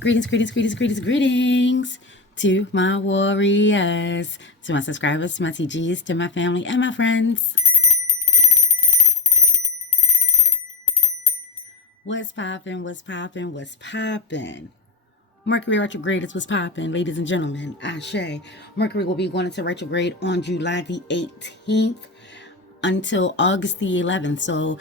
Greetings to my warriors, to my subscribers, to my TGs, to my family, and my friends. What's poppin', what's poppin', what's poppin'? Mercury Retrograde is what's poppin', ladies and gentlemen. Ashe. Mercury will be going into retrograde on July the 18th until August the 11th. So,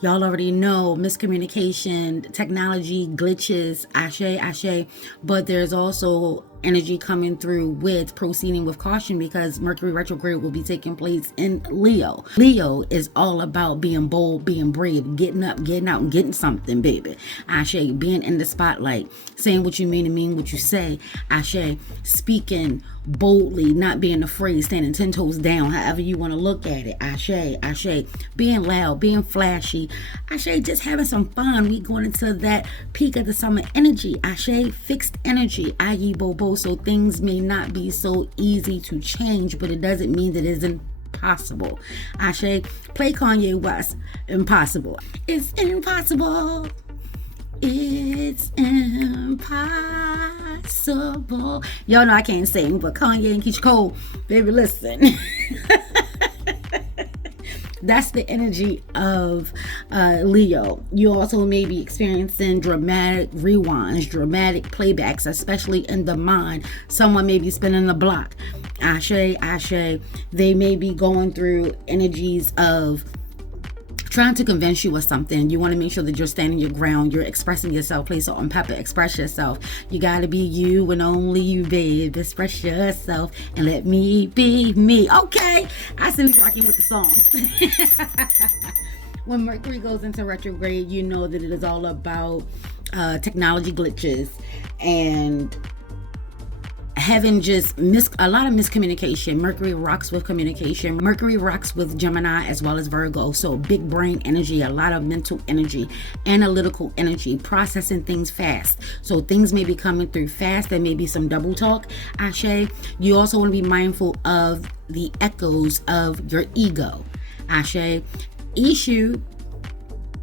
y'all already know miscommunication, technology, glitches, ashe. But there's also energy coming through with proceeding with caution because Mercury retrograde will be taking place in Leo. Leo is all about being bold, being brave, getting up, getting out, and getting something, baby. Ashe, being in the spotlight, saying what you mean and mean what you say. Ashe, speaking boldly, not being afraid, standing 10 toes down, however you want to look at it. Ashe, being loud, being flashy. Ashe, just having some fun. We going into that peak of the summer energy. Ashe, fixed energy, i.e. Bobo. So things may not be so easy to change, but it doesn't mean that it isn't possible. Ashe, play Kanye West. Impossible. It's impossible. It's impossible. Y'all know I can't sing, but Kanye and Keisha Cole, baby, listen. That's the energy of Leo. You also may be experiencing dramatic rewinds, dramatic playbacks, especially in the mind. Someone may be spinning the block. Ashe. They may be going through energies of trying to convince you of something. You want to make sure that you're standing your ground, you're expressing yourself. Play Salt and Pepper, express yourself. You got to be you and only you, babe. Express yourself and let me be me. Okay, I see me rocking with the song. When Mercury goes into retrograde, you know that it is all about technology glitches and having just a lot of miscommunication. Mercury rocks with communication. Mercury rocks with Gemini as well as Virgo. So big brain energy, a lot of mental energy, analytical energy, processing things fast. So things may be coming through fast. There may be some double talk. Ashe, you also want to be mindful of the echoes of your ego. Ashe, Ishu,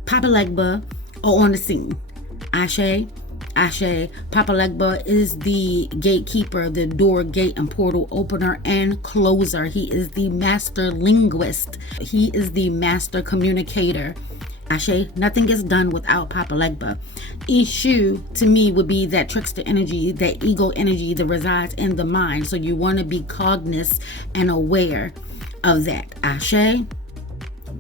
Papa Legba are on the scene. Ashe, Papa Legba is the gatekeeper, the door, gate, and portal opener and closer. He is the master linguist. He is the master communicator. Ashe, nothing gets done without Papa Legba. Ishu, to me, would be that trickster energy, that ego energy that resides in the mind. So you want to be cognizant and aware of that. Ashe.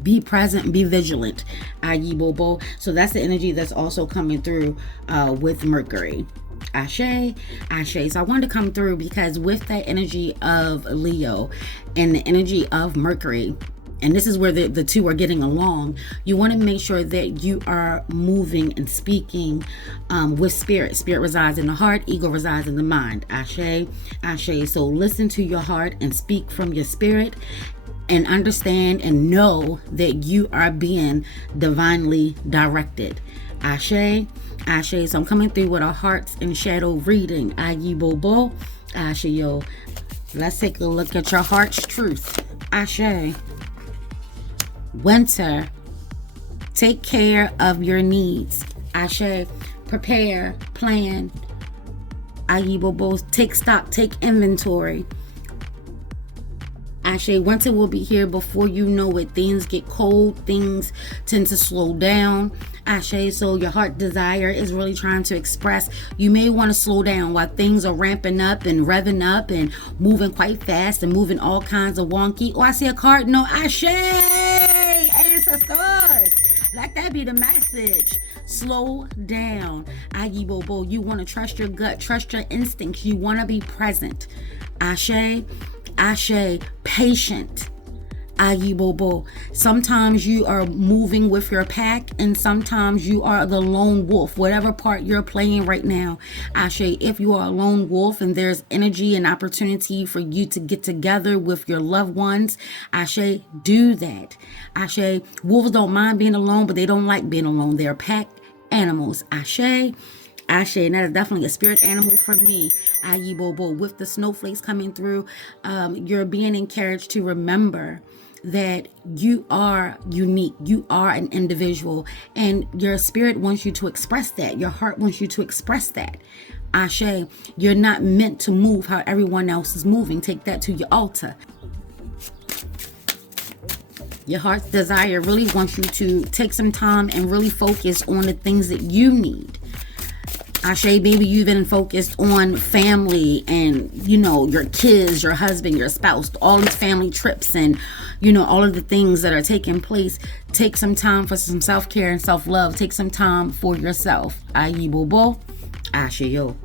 Be present and be vigilant, i.e. Bobo. So that's the energy that's also coming through with Mercury. Ashe. So I wanted to come through because with that energy of Leo and the energy of Mercury, and this is where the two are getting along, you want to make sure that you are moving and speaking with spirit. Spirit resides in the heart, ego resides in the mind. Ashe. So listen to your heart and speak from your spirit, and understand and know that you are being divinely directed. Ashe. So I'm coming through with a hearts and shadow reading. Ayi Bobo. Ashe yo. Let's take a look at your heart's truth. Ashe. Winter. Take care of your needs. Ashe. Prepare. Plan. Ayi Bobo. Take stock. Take inventory. Ashe, winter will be here before you know it. Things get cold. Things tend to slow down. Ashe, so your heart desire is really trying to express. You may want to slow down while things are ramping up and revving up and moving quite fast and moving all kinds of wonky. Oh, I see a card. No, Ashe, ancestors. Let that be the message. Slow down. Ayi Bobo, you want to trust your gut, trust your instincts. You want to be present. Ashe, patient. Ayi Bobo. Sometimes you are moving with your pack and sometimes you are the lone wolf, whatever part you're playing right now. Ashe, if you are a lone wolf and there's energy and opportunity for you to get together with your loved ones, Ashe, do that. Ashe, wolves don't mind being alone, but they don't like being alone. They're pack animals. Ashe, and that is definitely a spirit animal for me. Ayi Bobo. With the snowflakes coming through, you're being encouraged to remember that you are unique. You are an individual, and your spirit wants you to express that. Your heart wants you to express that. Ashe, you're not meant to move how everyone else is moving. Take that to your altar. Your heart's desire really wants you to take some time and really focus on the things that you need. Ashe, baby, you've been focused on family and, your kids, your husband, your spouse, all these family trips and, all of the things that are taking place. Take some time for some self-care and self-love. Take some time for yourself. Ayi bobo, ashe yo.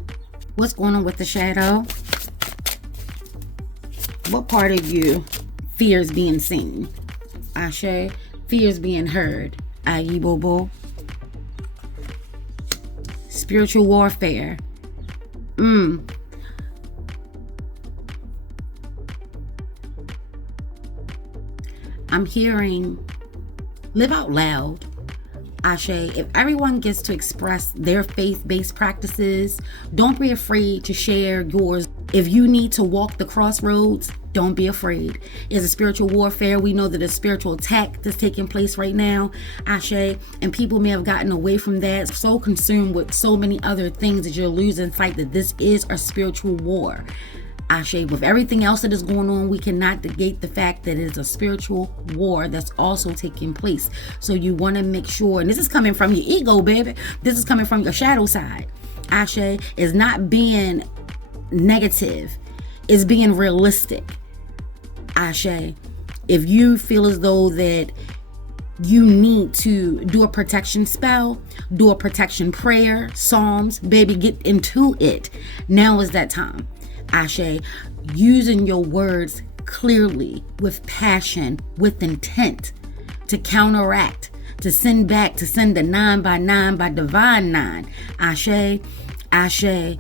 What's going on with the shadow? What part of you fears being seen? Ashe, fears being heard. Ayi bobo. Spiritual warfare. I'm hearing live out loud. Ashe, if everyone gets to express their faith-based practices, don't be afraid to share yours. If you need to walk the crossroads, don't be afraid. It's a spiritual warfare. We know that a spiritual attack that's taking place right now, Ashe, and people may have gotten away from that, so consumed with so many other things that you're losing sight that this is a spiritual war. Ashe, with everything else that is going on, we cannot negate the fact that it is a spiritual war that's also taking place. So you want to make sure, and this is coming from your ego, baby. This is coming from your shadow side. Ashe is not being negative. It's being realistic. Ashe, if you feel as though that you need to do a protection spell, do a protection prayer, Psalms, baby, get into it. Now is that time. Ashe, using your words clearly, with passion, with intent, to counteract, to send back, to send the 9 by 9 by divine 9. Ashe, ashe,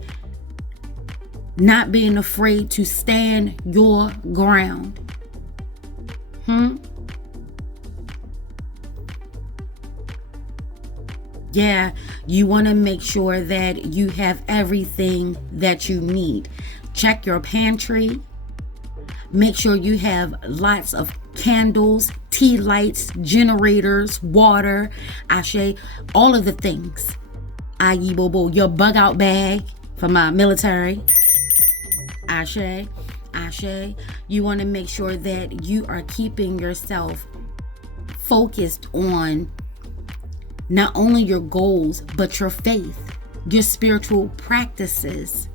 not being afraid to stand your ground. Yeah, you want to make sure that you have everything that you need. Check your pantry. Make sure you have lots of candles, tea lights, generators, water, Ashe, all of the things. Ayi bobo, your bug out bag for my military. Ashe, ashe. You want to make sure that you are keeping yourself focused on not only your goals, but your faith, your spiritual practices.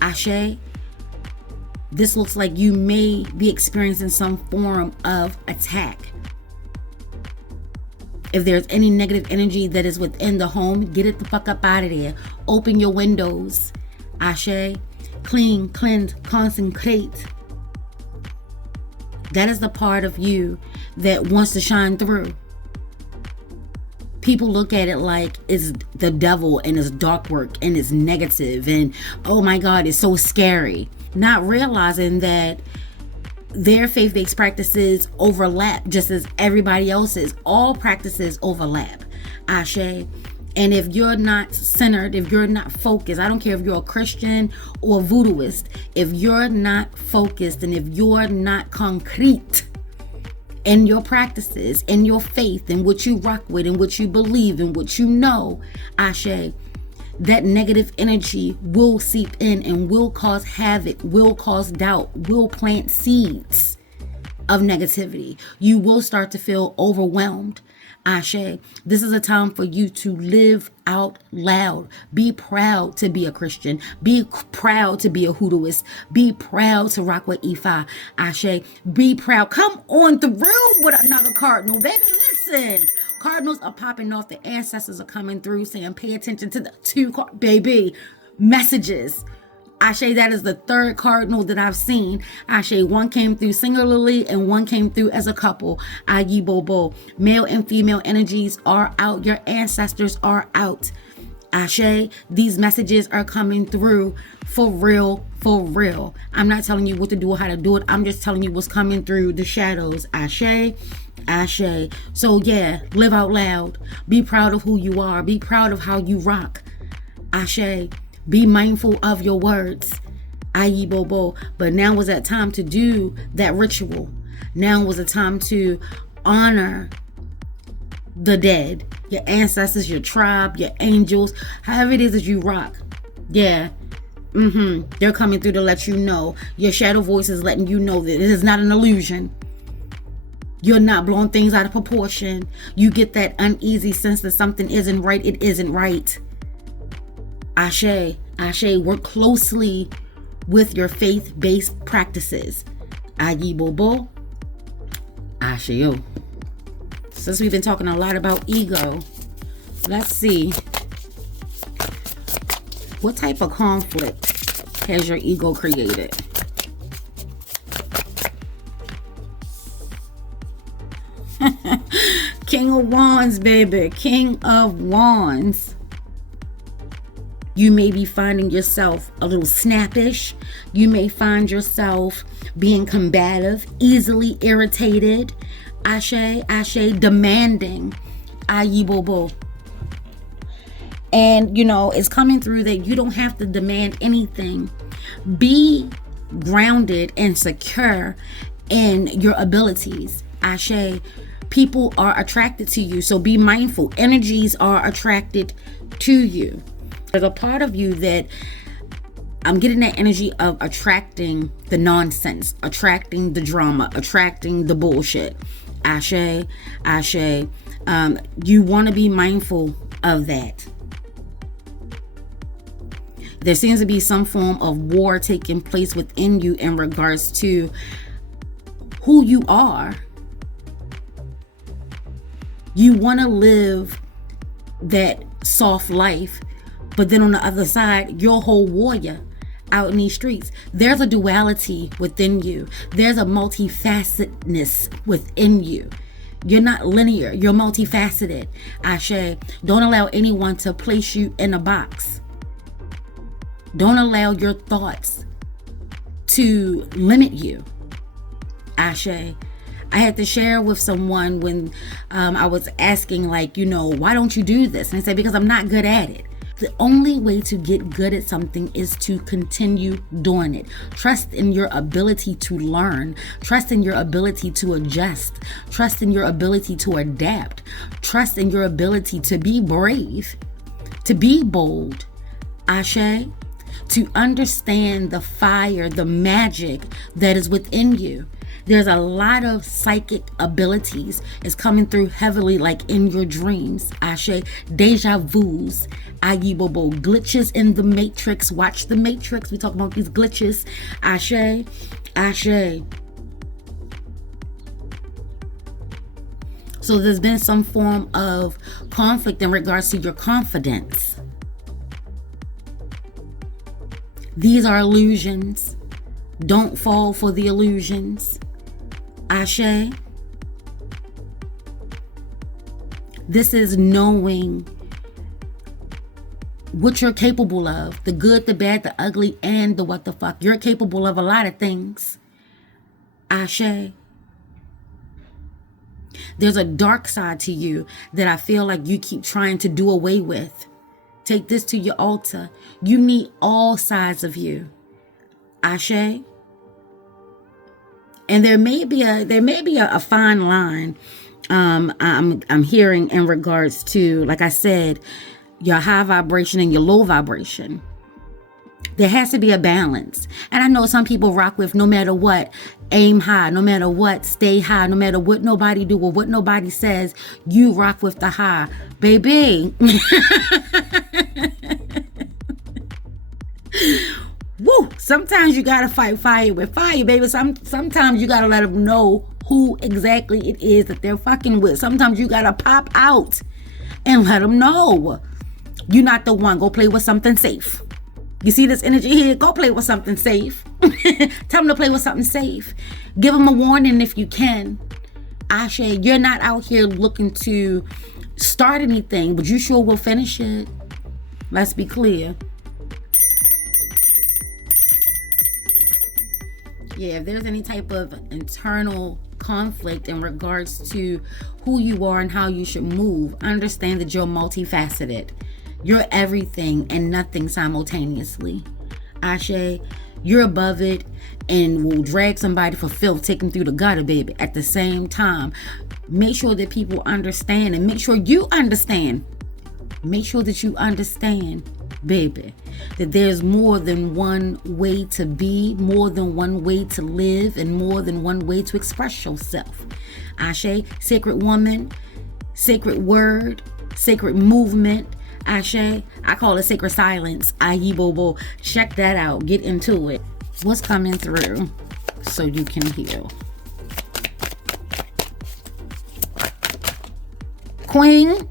Ashe, this looks like you may be experiencing some form of attack. If there's any negative energy that is within the home, get it the fuck up out of there. Open your windows. Ashe, clean, cleanse, consecrate. That is the part of you that wants to shine through. People look at it like it's the devil and it's dark work and it's negative and oh my God, it's so scary. Not realizing that their faith-based practices overlap just as everybody else's. All practices overlap. Ashe. And if you're not centered, if you're not focused, I don't care if you're a Christian or voodooist, if you're not focused and if you're not concrete in your practices, in your faith, in what you rock with, in what you believe, in what you know, Ashe, that negative energy will seep in and will cause havoc, will cause doubt, will plant seeds of negativity. You will start to feel overwhelmed. Ashe, this is a time for you to live out loud. Be proud to be a Christian. Be proud to be a hoodooist. Be proud to rock with Ifa. Ashe, be proud. Come on through with another cardinal. Baby, listen. Cardinals are popping off. The ancestors are coming through saying, pay attention to the two, baby, messages. Ashe, that is the third cardinal that I've seen. Ashe, one came through singularly and one came through as a couple. Ayi bobo. Male and female energies are out. Your ancestors are out. Ashe, these messages are coming through for real, for real. I'm not telling you what to do or how to do it. I'm just telling you what's coming through the shadows. Ashe, ashe. So yeah, live out loud. Be proud of who you are. Be proud of how you rock. Ashe. Be mindful of your words. Ayi Bobo. But now was that time to do that ritual. Now was the time to honor the dead, your ancestors, your tribe, your angels, however it is that you rock. Yeah. They're coming through to let you know. Your shadow voice is letting you know that it is not an illusion. You're not blowing things out of proportion. You get that uneasy sense that something isn't right. It isn't right. Ashe, Ashe, work closely with your faith-based practices. Ayi Bobo, Ashe. Since we've been talking a lot about ego, let's see. What type of conflict has your ego created? King of Wands, baby. King of Wands. You may be finding yourself a little snappish. You may find yourself being combative, easily irritated. Ashe, Ashe, demanding. Ayi Bobo. And, it's coming through that you don't have to demand anything. Be grounded and secure in your abilities. Ashe. People are attracted to you, so be mindful. Energies are attracted to you. There's a part of you that I'm getting that energy of attracting the nonsense, attracting the drama, attracting the bullshit. Ashe, Ashe. You want to be mindful of that. There seems to be some form of war taking place within you in regards to who you are. You want to live that soft life, but then on the other side, you're a whole warrior out in these streets. There's a duality within you. There's a multifacetedness within you. You're not linear. You're multifaceted. Ashe, don't allow anyone to place you in a box. Don't allow your thoughts to limit you. Ashe. I had to share with someone when I was asking, why don't you do this? And I said, because I'm not good at it. The only way to get good at something is to continue doing it. Trust in your ability to learn. Trust in your ability to adjust. Trust in your ability to adapt. Trust in your ability to be brave, to be bold. Ashe, to understand the fire, the magic that is within you. There's a lot of psychic abilities. It's coming through heavily like in your dreams. Ashe, deja vus, Ayi Bobo, glitches in the matrix. Watch the matrix. We talk about these glitches. Ashe, Ashe. So there's been some form of conflict in regards to your confidence. These are illusions. Don't fall for the illusions. Ashe. This is knowing what you're capable of. The good, the bad, the ugly, and the what the fuck. You're capable of a lot of things. Ashe. There's a dark side to you that I feel like you keep trying to do away with. Take this to your altar. You need all sides of you. Ashe. And there may be a fine line I'm hearing in regards to, like I said, your high vibration and your low vibration. There has to be a balance. And I know some people rock with no matter what, aim high, no matter what, stay high, no matter what nobody do or what nobody says, you rock with the high. Baby. Woo! Sometimes you gotta fight fire with fire, baby. Sometimes you gotta let them know who exactly it is that they're fucking with. Sometimes you gotta pop out and let them know you're not the one. Go play with something safe. You see this energy here? Go play with something safe. Tell them to play with something safe. Give them a warning if you can. Ashe, you're not out here looking to start anything, but you sure will finish it. Let's be clear. Yeah, if there's any type of internal conflict in regards to who you are and how you should move, understand that you're multifaceted. You're everything and nothing simultaneously. Ashe, You're above it and will drag somebody for filth, take them through the gutter, baby. At the same time, make sure that people understand, and make sure you understand. Make sure that you understand, baby, that there's more than one way to be, more than one way to live, and more than one way to express yourself. Ashe, sacred woman, sacred word, sacred movement. Ashe, I call it sacred silence. Ayi bobo. Check that out. Get into it. What's coming through so you can heal? Queen.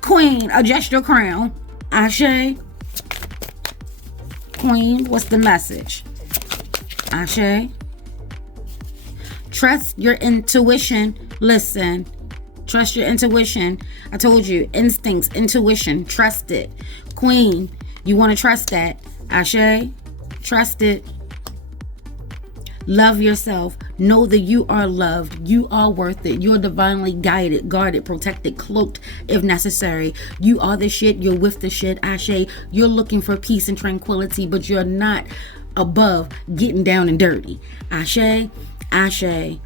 Queen, adjust your crown. Ashe. Queen, what's the message? Ashe. Trust your intuition. Listen. Trust your intuition. I told you, instincts, intuition, trust it. Queen, you want to trust that. Ashe, trust it. Love yourself. Know that you are loved. You are worth it. You're divinely guided, guarded, protected, cloaked if necessary. You are the shit. You're with the shit. Ashe, you're looking for peace and tranquility, but you're not above getting down and dirty. Ashe, ashe.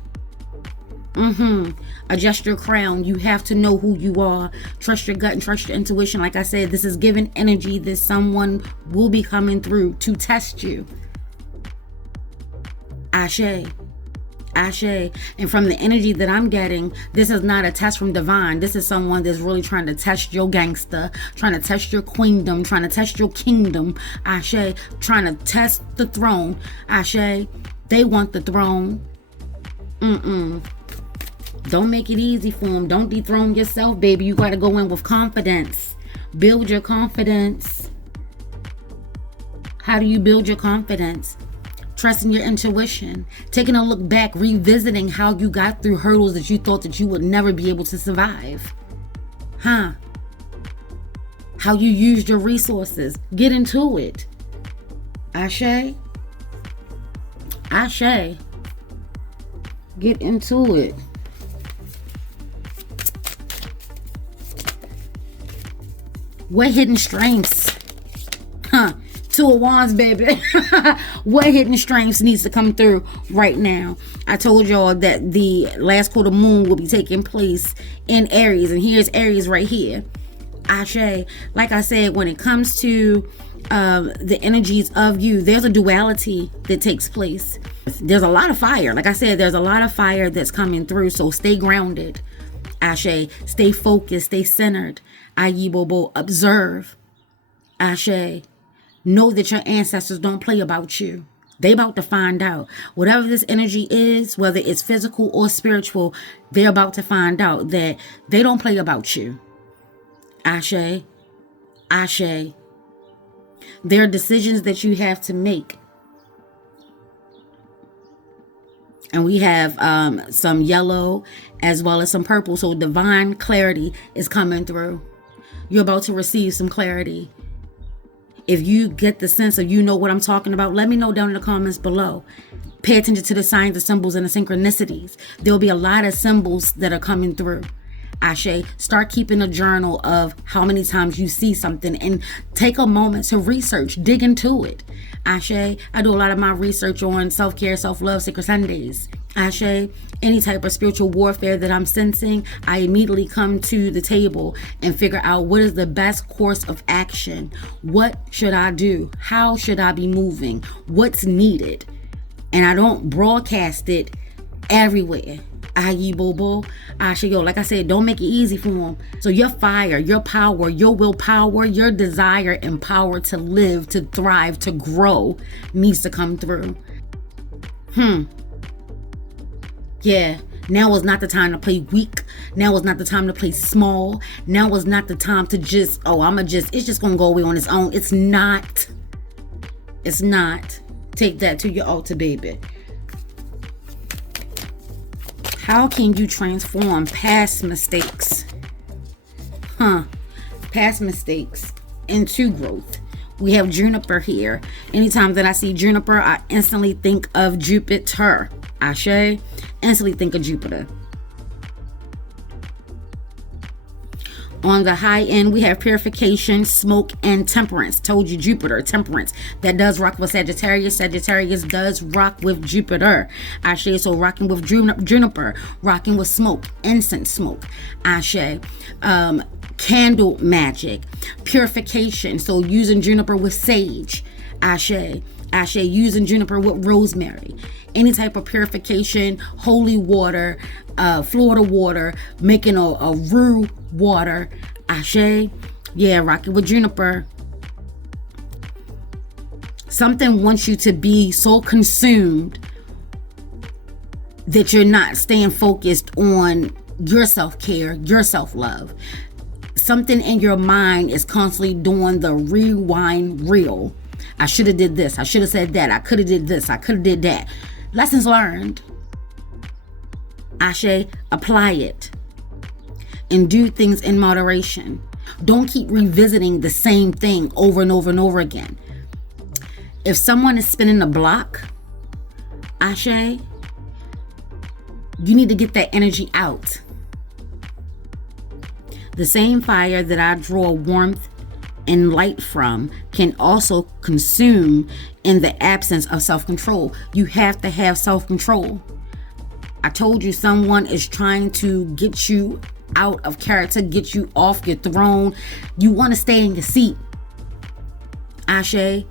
Adjust your crown. You have to know who you are. Trust your gut and trust your intuition. Like I said, this is giving energy that someone will be coming through to test you. Ashe. Ashe. And from the energy that I'm getting, this is not a test from divine. This is someone that's really trying to test your gangster, trying to test your queendom, trying to test your kingdom. Ashe. Trying to test the throne. Ashe. They want the throne. Don't make it easy for them. Don't dethrone yourself, baby. You got to go in with confidence. Build your confidence. How do you build your confidence? Trusting your intuition. Taking a look back, revisiting how you got through hurdles that you thought that you would never be able to survive. How you used your resources. Get into it. Ashe. Ashe. Get into it. What hidden strengths? Two of Wands, baby. What hidden strengths needs to come through right now? I told y'all that the last quarter moon will be taking place in Aries. And here's Aries right here. Ashe. Like I said, when it comes to the energies of you, there's a duality that takes place. There's a lot of fire. Like I said, there's a lot of fire that's coming through. So stay grounded. Ashe. Stay focused. Stay centered. Ayi bobo. Observe. Ashe. Know that your ancestors don't play about you. They about to find out. Whatever this energy is, whether it's physical or spiritual, they're about to find out that they don't play about you. Ashe. Ashe. There are decisions that you have to make. And we have some yellow as well as some purple. So divine clarity is coming through. You're about to receive some clarity. If you get the sense of you know what I'm talking about, let me know down in the comments below. Pay attention to the signs, the symbols, and the synchronicities. There'll be a lot of symbols that are coming through. Ashe, start keeping a journal of how many times you see something and take a moment to research, dig into it. Ashe, I do a lot of my research on self-care, self-love, Sacred Sundays. Ashe, any type of spiritual warfare that I'm sensing, I immediately come to the table and figure out what is the best course of action. What should I do? How should I be moving? What's needed? And I don't broadcast it everywhere. Ayi bobo. Ashe, yo, like I said, don't make it easy for them. So your fire, your power, your willpower, your desire and power to live, to thrive, to grow needs to come through. Yeah, now is not the time to play weak. Now is not the time to play small. Now is not the time to just, it's just gonna go away on its own. It's not. It's not. Take that to your altar, baby. How can you transform past mistakes? Past mistakes into growth. We have Juniper here. Anytime that I see Juniper, I instantly think of Jupiter. Ashe, instantly think of Jupiter. On the high end, we have purification, smoke, and temperance. Told you Jupiter, temperance. That does rock with Sagittarius. Sagittarius does rock with Jupiter. Ashe, so rocking with juniper, rocking with smoke, incense smoke. Ashe. Candle magic, purification. So using juniper with sage. Ashe. Ashe, using juniper with rosemary. Any type of purification, holy water, Florida water, making a rue water. Ashe. Yeah, rocking with juniper. Something wants you to be so consumed that you're not staying focused on your self-care, your self-love. Something in your mind is constantly doing the rewind reel. I should have did this. I should have said that. I could have did this. I could have did that. Lessons learned. Ashe, apply it. And do things in moderation. Don't keep revisiting the same thing over and over and over again. If someone is spinning a block, Ashe, you need to get that energy out. The same fire that I draw warmth and light from can also consume in the absence of self-control. You have to have self-control. I told you someone is trying to get you out of character, get you off your throne. You want to stay in your seat. Ashe,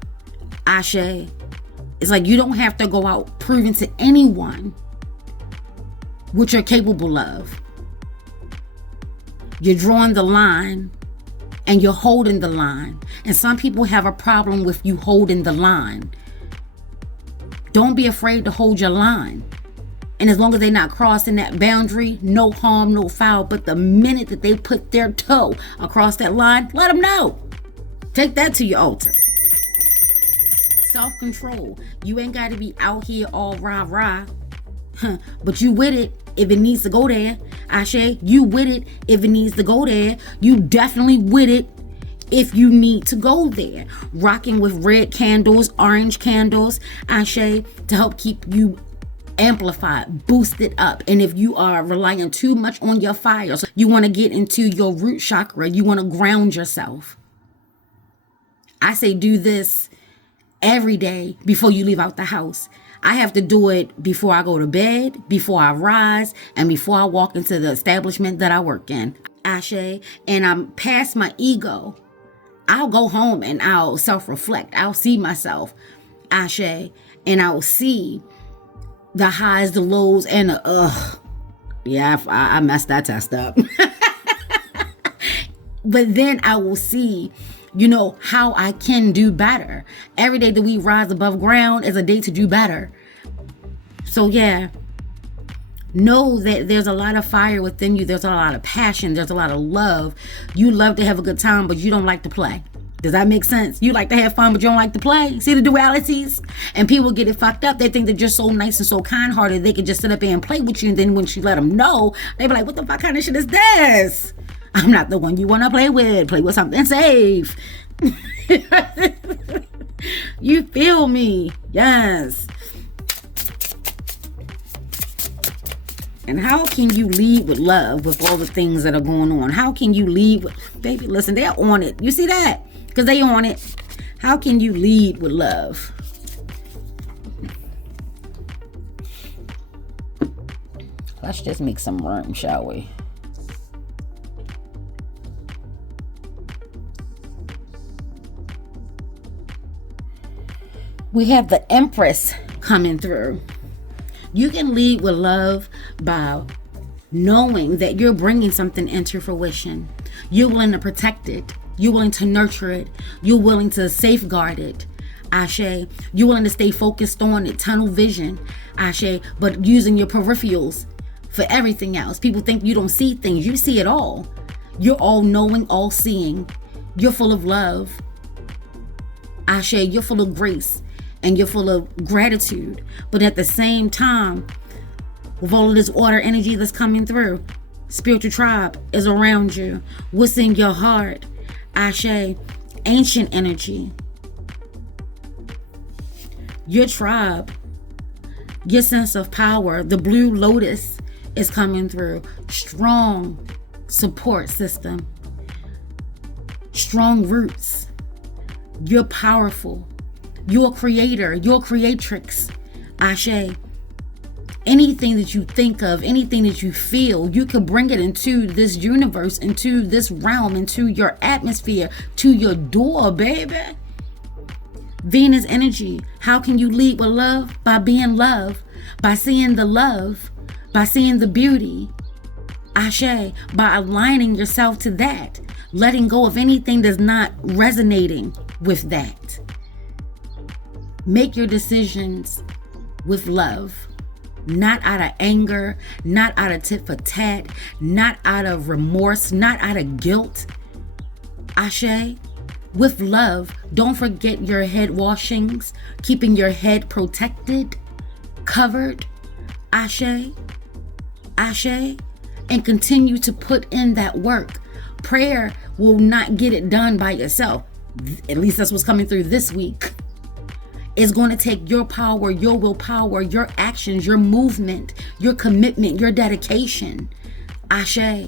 Ashe. It's like you don't have to go out proving to anyone what you're capable of. You're drawing the line and you're holding the line. And some people have a problem with you holding the line. Don't be afraid to hold your line. And as long as they're not crossing that boundary, no harm, no foul. But the minute that they put their toe across that line, let them know. Take that to your altar. Self-control. You ain't got to be out here all rah-rah. But you with it if it needs to go there. Ashe, you with it if it needs to go there. You definitely with it if you need to go there. Rocking with red candles, orange candles, Ashe, to help keep you amplified, boosted up. And if you are relying too much on your fire, so you want to get into your root chakra, you want to ground yourself. I say do this every day before you leave out the house. I have to do it before I go to bed, before I rise, and before I walk into the establishment that I work in. Ashe, and I'm past my ego. I'll go home and I'll self-reflect. I'll see myself. Ashe, and I'll see the highs, the lows, and the yeah, I messed that test up. But then I will see, how I can do better. Every day that we rise above ground is a day to do better. So yeah, know that there's a lot of fire within you. There's a lot of passion. There's a lot of love. You love to have a good time, but you don't like to play. Does that make sense? You like to have fun, but you don't like to play. See the dualities? And people get it fucked up. They think they're just so nice and so kind-hearted. They can just sit up there and play with you. And then when you let them know, they be like, what the fuck kind of shit is this? I'm not the one you want to play with. Play with something safe. You feel me? Yes. And how can you lead with love with all the things that are going on? How can you lead with... Baby, listen, they're on it. You see that? Because they on it. How can you lead with love? Let's just make some room, shall we? We have the Empress coming through. You can lead with love by knowing that you're bringing something into fruition. You're willing to protect it. You're willing to nurture it. You're willing to safeguard it. Ashe. You're willing to stay focused on it. Tunnel vision. Ashe. But using your peripherals for everything else. People think you don't see things. You see it all. You're all knowing, all seeing. You're full of love. Ashe. You're full of grace. And you're full of gratitude. But at the same time, with all of this water energy that's coming through, spiritual tribe is around you. What's in your heart? Ashe, ancient energy. Your tribe, your sense of power, the blue lotus is coming through. Strong support system. strong roots. You're powerful. You're a creator. You're a creatrix. Ashe. Anything that you think of, anything that you feel, you can bring it into this universe, into this realm, into your atmosphere, to your door, baby. Venus energy. How can you lead with love? By being love. By seeing the love. By seeing the beauty. Ashe. By aligning yourself to that. Letting go of anything that's not resonating with that. Make your decisions with love. Not out of anger, not out of tit for tat, not out of remorse, not out of guilt. Ashe, with love. Don't forget your head washings, keeping your head protected, covered. Ashe, ashe, and continue to put in that work. Prayer will not get it done by yourself. At least that's what's coming through this week. It's going to take your power, your willpower, your actions, your movement, your commitment, your dedication. Ashe.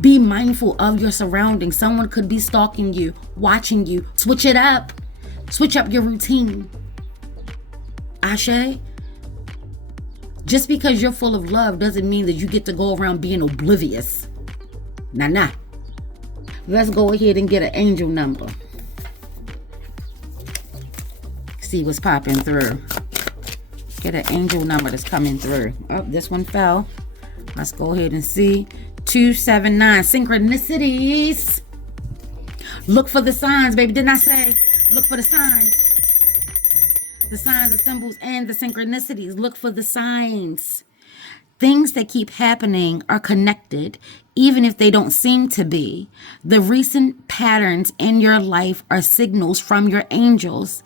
Be mindful of your surroundings. Someone could be stalking you, watching you. Switch it up. Switch up your routine. Ashe. Just because you're full of love doesn't mean that you get to go around being oblivious. Nah. Let's go ahead and get an angel number. See what's popping through. Get an angel number that's coming through. Oh, this one fell. Let's go ahead and see. 279. Synchronicities. Look for the signs, baby. Didn't I say? Look for the signs. The signs, the symbols, and the synchronicities. Look for the signs. Things that keep happening are connected, even if they don't seem to be. The recent patterns in your life are signals from your angels.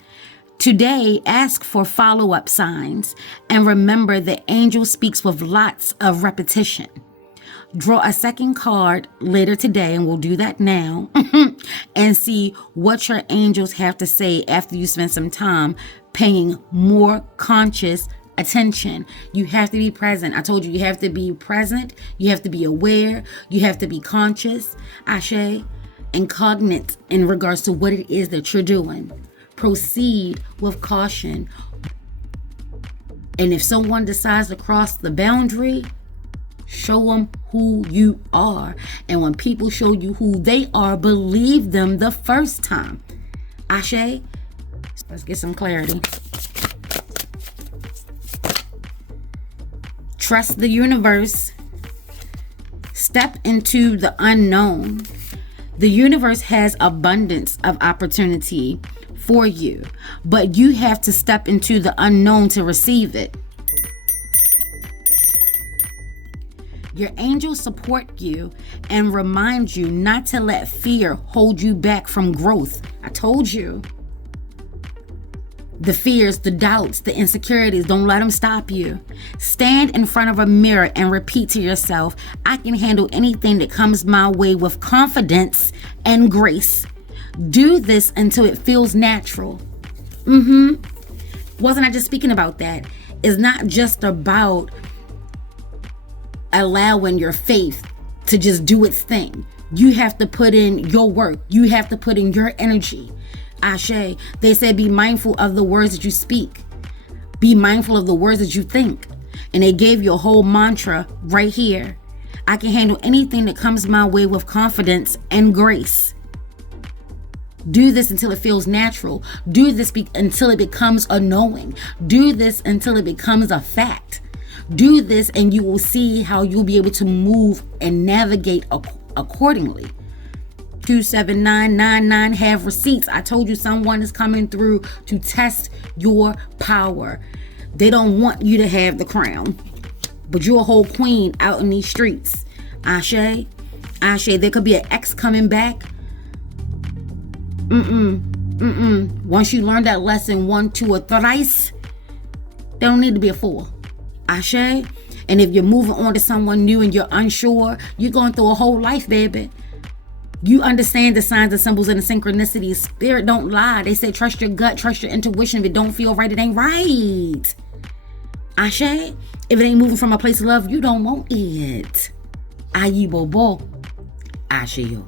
Today, ask for follow-up signs and remember the angel speaks with lots of repetition. Draw a second card later today, and we'll do that now, and see what your angels have to say after you spend some time paying more conscious attention. You have to be present. I told you have to be present. You have to be aware. You have to be conscious, ashe, and cognate in regards to what it is that you're doing. Proceed with caution. And if someone decides to cross the boundary, show them who you are. And when people show you who they are, believe them the first time. Ashe, let's get some clarity. Trust the universe. Step into the unknown. The universe has abundance of opportunity for you, but you have to step into the unknown to receive it. Your angels support you and remind you not to let fear hold you back from growth. I told you. The fears, the doubts, the insecurities, don't let them stop you. Stand in front of a mirror and repeat to yourself, I can handle anything that comes my way with confidence and grace. Do this until it feels natural. Wasn't I just speaking about that? It's not just about allowing your faith to just do its thing. You have to put in your work. You have to put in your energy. Ashe, they said be mindful of the words that you speak. Be mindful of the words that you think. And they gave you a whole mantra right here. I can handle anything that comes my way with confidence and grace. Do this until it feels natural. Do this until it becomes a knowing. Do this until it becomes a fact. Do this and you will see how you'll be able to move and navigate accordingly. 27999, have receipts. I told you someone is coming through to test your power. They don't want you to have the crown, but you're a whole queen out in these streets. Ashe, ashe. There could be an ex coming back. Once you learn that lesson 1, 2, or thrice, there don't need to be a 4. Ashe. And if you're moving on to someone new and you're unsure, you're going through a whole life, baby. You understand the signs, the symbols, and the synchronicities. Spirit don't lie. They say trust your gut, trust your intuition. If it don't feel right, it ain't right. Ashe. If it ain't moving from a place of love, you don't want it. Ayi bobo. Ashe yo.